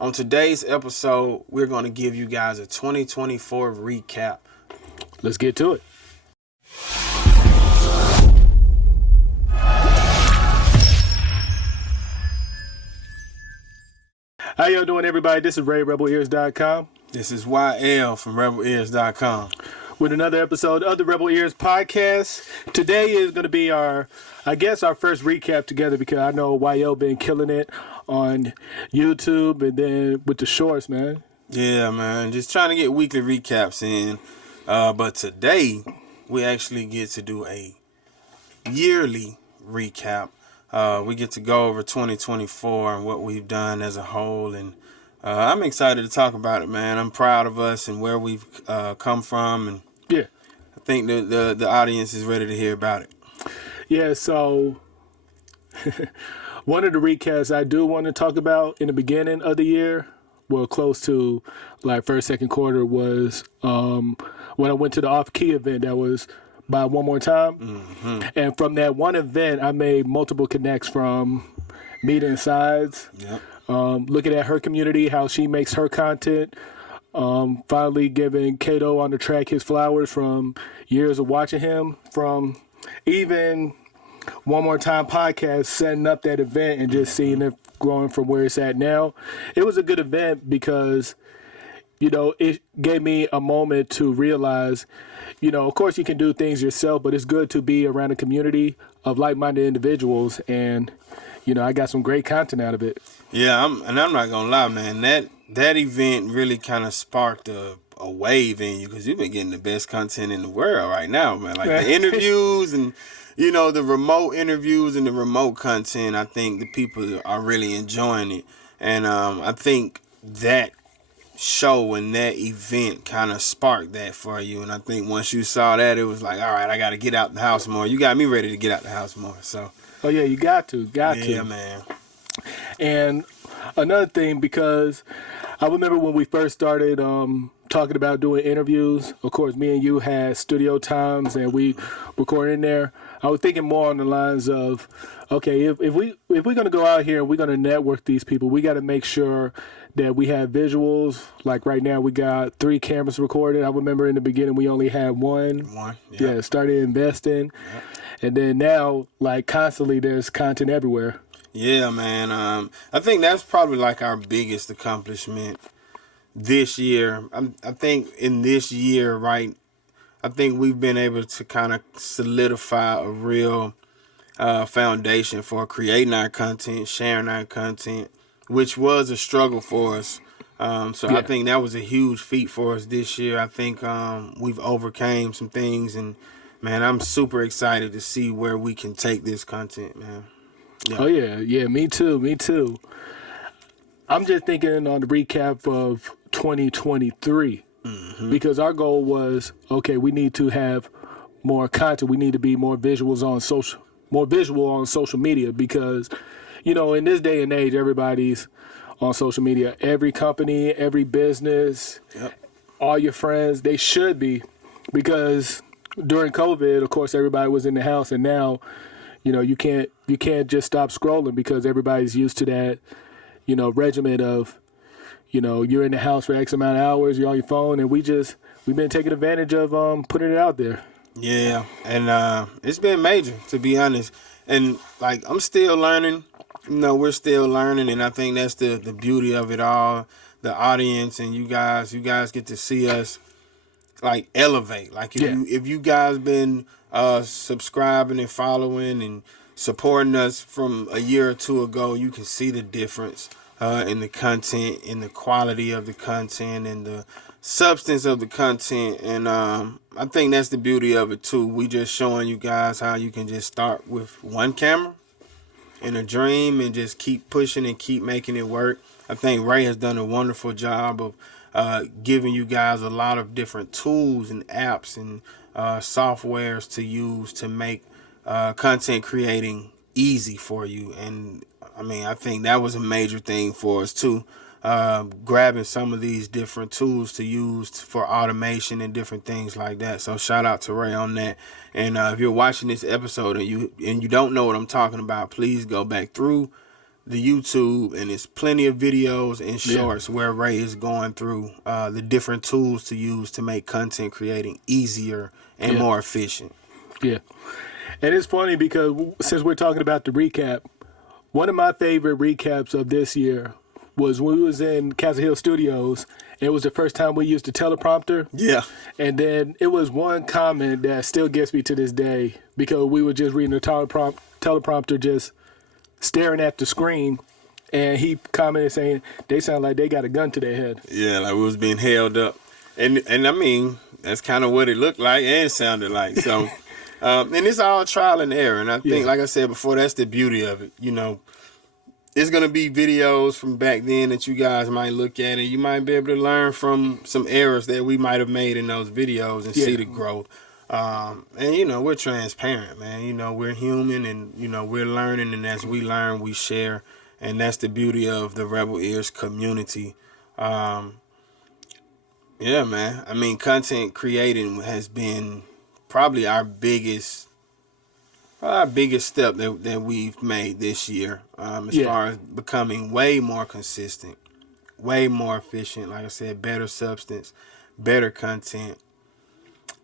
On today's episode, we're going to give you guys a 2024 recap. Let's get to it. How y'all doing, everybody? This is Ray, RebelEars.com. This is YL from RebelEars.com. With another episode of the Rebel Ears podcast. Today is going to be our first recap together because I know YL been killing it on YouTube and then with the shorts, man. Yeah, man. Just trying to get weekly recaps in. But today, we actually get to do a yearly recap. We get to go over 2024 and what we've done as a whole. And I'm excited to talk about it, man. I'm proud of us and where we've come from. And yeah, I think the audience is ready to hear about it. Yeah, so one of the recaps I do want to talk about in the beginning of the year, well, close to like first, second quarter, was when I went to the off-key event that was by One More Time. Mm-hmm. And from that one event, I made multiple connects from meeting sides, looking at her community, how she makes her content, finally giving Kato on the track his flowers from years of watching him, from even One More Time podcast, setting up that event and just seeing it growing from where it's at now. It was a good event because, it gave me a moment to realize, of course you can do things yourself, but it's good to be around a community of like-minded individuals. And, I got some great content out of it. Yeah, I'm not going to lie, man. That event really kind of sparked a wave in you because you've been getting the best content in the world right now, man. Like the interviews and, the remote interviews and the remote content, I think the people are really enjoying it. And I think that show and that event kind of sparked that for you. And I think once you saw that, it was like, all right, I got to get out the house more. You got me ready to get out the house more. So. Oh, yeah, you got to. Yeah, man. And another thing, because I remember when we first started talking about doing interviews, of course, me and you had studio times and we recorded in there. I was thinking more on the lines of, okay, if we're going to go out here and we're going to network these people, we got to make sure that we have visuals. Like right now, we got 3 cameras recorded. I remember in the beginning, we only had one. Yeah, started investing. Yep. And then now, like constantly, there's content everywhere. Yeah, man. I think that's probably like our biggest accomplishment this year. I think in this year, right, I think we've been able to kind of solidify a real foundation for creating our content, sharing our content, which was a struggle for us. I think that was a huge feat for us this year. I think we've overcame some things, and man, I'm super excited to see where we can take this content, man. Yeah. Oh, yeah, me too. I'm just thinking on the recap of 2023, because our goal was, okay, we need to have more content. We need to be more visual on social media because, in this day and age, everybody's on social media. Every company, every business, all your friends, they should be, because during COVID, of course, everybody was in the house, and now, you can't just stop scrolling because everybody's used to that, regimen of, you're in the house for X amount of hours, you're on your phone, and we've been taking advantage of putting it out there. Yeah, and it's been major, to be honest. And like I'm still learning, we're still learning, and I think that's the beauty of it all. The audience and you guys get to see us like elevate. Like if you guys been subscribing and following and supporting us from a year or two ago, you can see the difference in the content, in the quality of the content, and the substance of the content. And I think that's the beauty of it too. We just showing you guys how you can just start with one camera and a dream and just keep pushing and keep making it work. I think Ray has done a wonderful job of giving you guys a lot of different tools and apps and softwares to use to make content creating easy for you. And I think that was a major thing for us too, grabbing some of these different tools to use for automation and different things like that. So shout out to Ray on that. And if you're watching this episode and you don't know what I'm talking about, please go back through the YouTube, and it's plenty of videos and shorts where Ray is going through the different tools to use to make content creating easier and more efficient. Yeah. And it's funny because since we're talking about the recap, one of my favorite recaps of this year was when we was in Castle Hill Studios. It was the first time we used the teleprompter. Yeah. And then it was one comment that still gets me to this day because we were just reading the teleprompter, just staring at the screen. And he commented saying, they sound like they got a gun to their head. Yeah, like we was being held up. And I mean, that's kind of what it looked like and sounded like. So, and it's all trial and error. And I think, like I said before, that's the beauty of it. You know, it's going to be videos from back then that you guys might look at, and you might be able to learn from some errors that we might have made in those videos and see the growth. And, you know, we're transparent, man. You know, we're human, and, you know, we're learning, and as we learn, we share. And that's the beauty of the Rebel Ears community. Yeah, man. I mean, content creating has been probably our biggest step that we've made this year, as far as becoming way more consistent, way more efficient. Like I said, better substance, better content.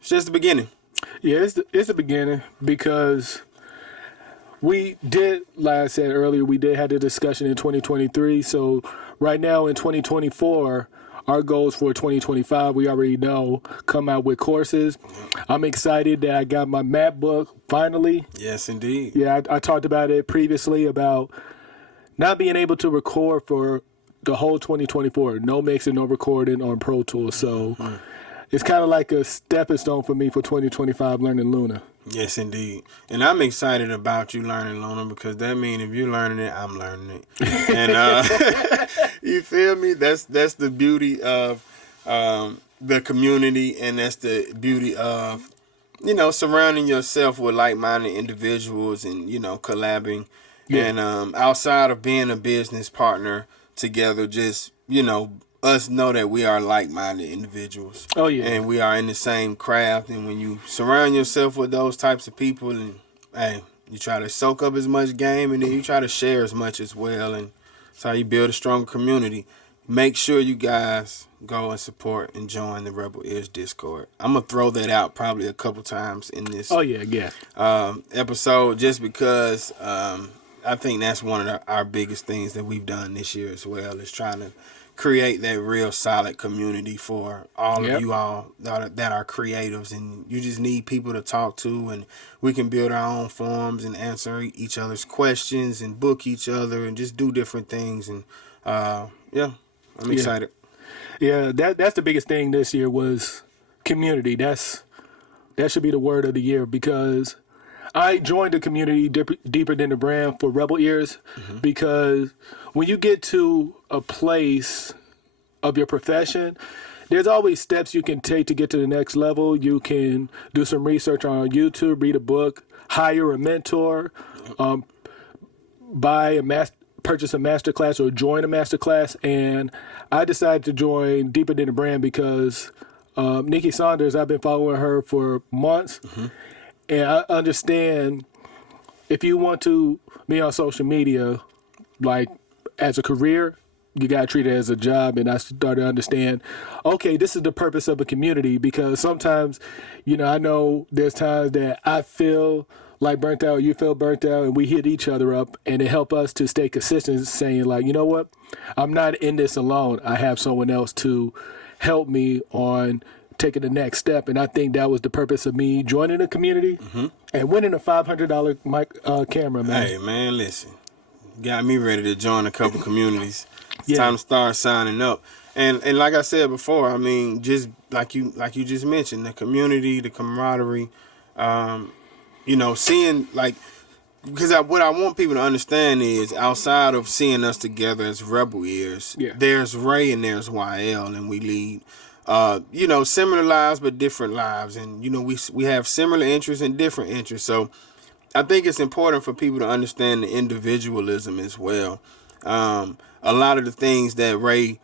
It's just the beginning. Yeah, it's the beginning because we did, like I said earlier, we did have the discussion in 2023. So right now in 2024, our goals for 2025, we already know, come out with courses. I'm excited that I got my map book finally. Yes, indeed. Yeah, I talked about it previously about not being able to record for the whole 2024. No mixing, no recording on Pro Tools. So it's kind of like a stepping stone for me for 2025 learning Luna. Yes, indeed. And I'm excited about you learning Luna because that means if you're learning it, I'm learning it. And you feel me? That's the beauty of the community, and that's the beauty of, you know, surrounding yourself with like-minded individuals and, you know, collabing. Yeah. And outside of being a business partner together, just, you know, us know that we are like-minded individuals. Oh, yeah. And we are in the same craft. And when you surround yourself with those types of people, and hey, you try to soak up as much game, and then you try to share as much as well. And that's how you build a strong community. Make sure you guys go and support and join the Rebel Ears Discord. I'm going to throw that out probably a couple times in this episode, just because I think that's one of our biggest things that we've done this year as well, is trying to create that real solid community for all of you all that are creatives, and you just need people to talk to, and we can build our own forums and answer each other's questions and book each other and just do different things. And I'm excited. Yeah, that's the biggest thing this year was community. That should be the word of the year, because I joined the community deeper than the brand for Rebel Ears, because when you get to a place of your profession, there's always steps you can take to get to the next level. You can do some research on YouTube, read a book, hire a mentor, purchase a master class or join a master class. And I decided to join Deeper Than the Brand because Nikki Saunders, I've been following her for months. And I understand if you want to be on social media, like as a career, you got to treat it as a job. And I started to understand, okay, this is the purpose of a community, because sometimes, you know, I know there's times that I feel like burnt out, you feel burnt out, and we hit each other up, and it help us to stay consistent, saying like, you know what, I'm not in this alone. I have someone else to help me on taking the next step. And I think that was the purpose of me joining the community and winning a $500 mic camera, man. Hey, man, listen. Got me ready to join a couple communities. It's time to start signing up. And like I said before, I mean, just like you just mentioned, the community, the camaraderie, you know, seeing, like, because what I want people to understand is, outside of seeing us together as Rebel Ears, there's Ray and there's YL, and we lead, you know, similar lives but different lives. And, you know, we have similar interests and different interests. So I think it's important for people to understand the individualism as well. A lot of the things that Ray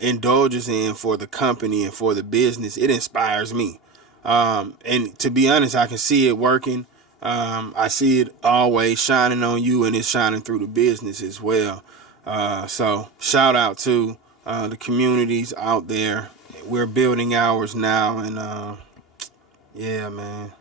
indulges in for the company and for the business, it inspires me. And to be honest, I can see it working. I see it always shining on you, and it's shining through the business as well. So shout out to the communities out there. We're building ours now, and yeah, man.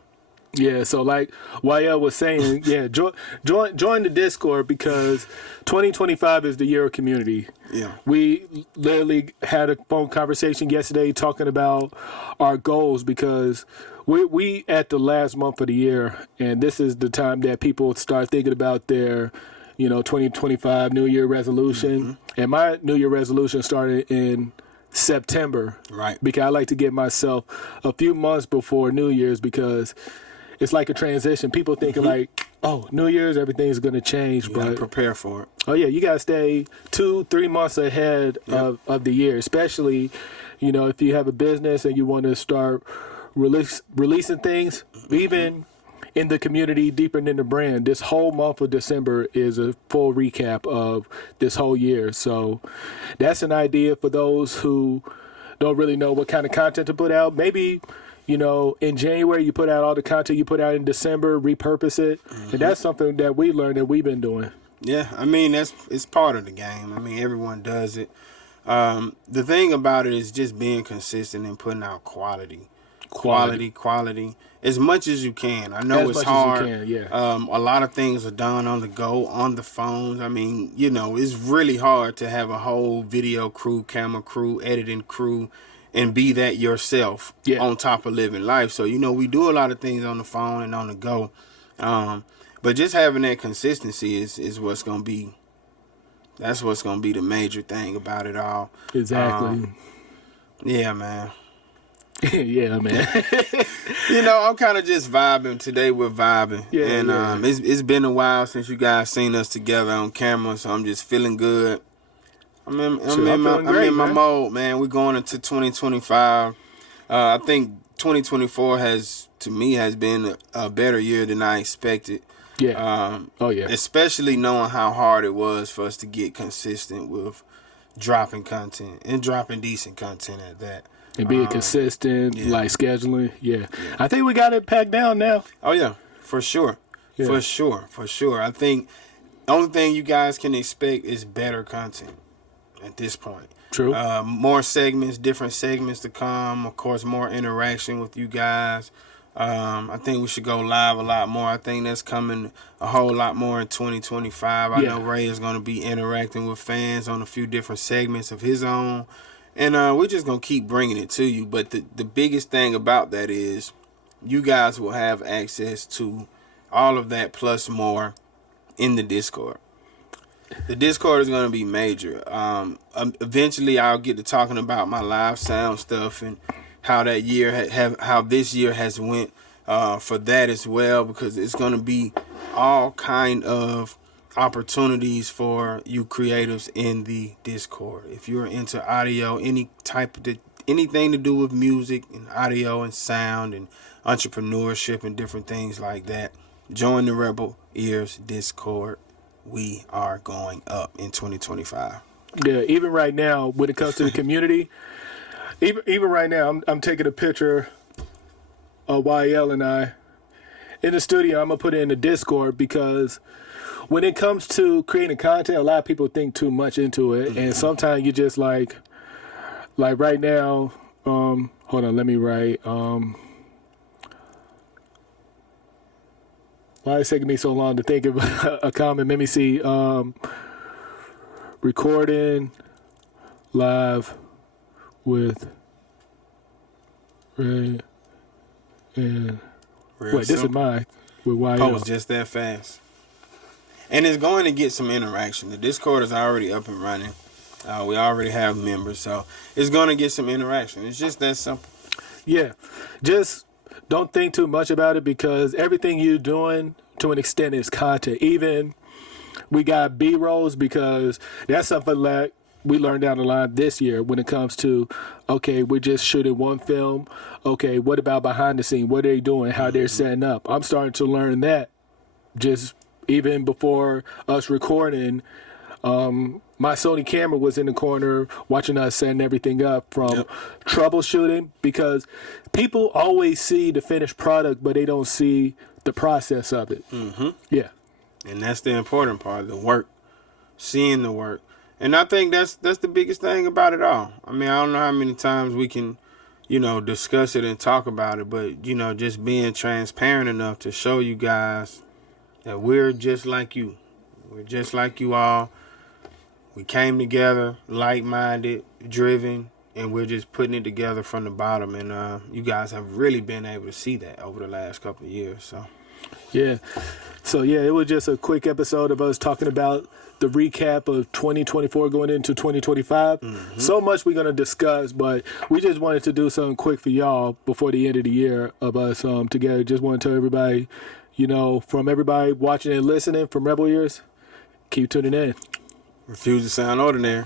Yeah, so like YL was saying, yeah, join the Discord because 2025 is the year of community. Yeah. We literally had a phone conversation yesterday talking about our goals because we at the last month of the year, and this is the time that people start thinking about their 2025 New Year resolution. And my New Year resolution started in September. Right. Because I like to give myself a few months before New Year's because it's like a transition. People thinking like, oh, New Year's, everything's going to change. You gotta But prepare for it. oh, yeah, you got to stay 2-3 months ahead of the year, especially, if you have a business and you want to start releasing things, even in the community, deeper in the brand. This whole month of December is a full recap of this whole year. So that's an idea for those who don't really know what kind of content to put out. Maybe in January, you put out all the content you put out in December, repurpose it. And that's something that we learned that we've been doing. Yeah, I mean, it's part of the game. I mean, everyone does it. The thing about it is just being consistent and putting out quality. Quality. As much as you can. I know As it's much as you hard. can, yeah. A lot of things are done on the go, on the phones. I mean, it's really hard to have a whole video crew, camera crew, editing crew, and be that yourself on top of living life. So, we do a lot of things on the phone and on the go. But just having that consistency is what's going to be, that's what's going to be the major thing about it all. Exactly. Yeah, man. Yeah, man. I'm kind of just vibing. Today we're vibing. Yeah, and yeah. It's been a while since you guys seen us together on camera, so I'm just feeling good. I'm in my mode, man. We're going into 2025. I think 2024 has been a better year than I expected. Yeah. Especially knowing how hard it was for us to get consistent with dropping content and dropping decent content at that. And being consistent, like scheduling. Yeah. I think we got it packed down now. Oh, yeah. For sure. Yeah. For sure. I think the only thing you guys can expect is better content at this point. True. More segments, different segments to come. Of course, more interaction with you guys. I think we should go live a lot more. I think that's coming a whole lot more in 2025. I know Ray is going to be interacting with fans on a few different segments of his own. And we're just going to keep bringing it to you. But the biggest thing about that is you guys will have access to all of that plus more in the Discord. The Discord is going to be major. Eventually, I'll get to talking about my live sound stuff and how that year how this year has went for that as well, because it's going to be all kind of opportunities for you creatives in the Discord. If you're into audio, anything to do with music and audio and sound and entrepreneurship and different things like that, join the Rebel Ears Discord. We are going up in 2025. Yeah, even right now, when it comes to the community, even right now, I'm taking a picture of YL and I in the studio. I'm gonna put it in the Discord because when it comes to creating content, a lot of people think too much into it, and sometimes you just like right now. Hold on, let me write. Why is it taking me so long to think of a comment? Let me see. Recording live with Ray and this is mine with YL. Post just that fast. And it's going to get some interaction. The Discord is already up and running. We already have members, so it's going to get some interaction. It's just that simple. Yeah. Just don't think too much about it because everything you're doing to an extent is content. Even we got B-rolls because that's something that we learned down the line this year when it comes to, okay, we're just shooting one film. Okay, what about behind the scene? What are they doing? How they're setting up? I'm starting to learn that just even before us recording. My Sony camera was in the corner watching us setting everything up from troubleshooting because people always see the finished product, but they don't see the process of it. Mm-hmm. Yeah. And that's the important part, the work, seeing the work. And I think that's the biggest thing about it all. I mean, I don't know how many times we can, discuss it and talk about it, but, just being transparent enough to show you guys that we're just like you. We're just like you all. We came together, like-minded, driven, and we're just putting it together from the bottom. And you guys have really been able to see that over the last couple of years. So, yeah. So, yeah, it was just a quick episode of us talking about the recap of 2024 going into 2025. Mm-hmm. So much we're going to discuss, but we just wanted to do something quick for y'all before the end of the year of us together. Just want to tell everybody, from everybody watching and listening from Rebel Years, keep tuning in. refuse to sound ordinary.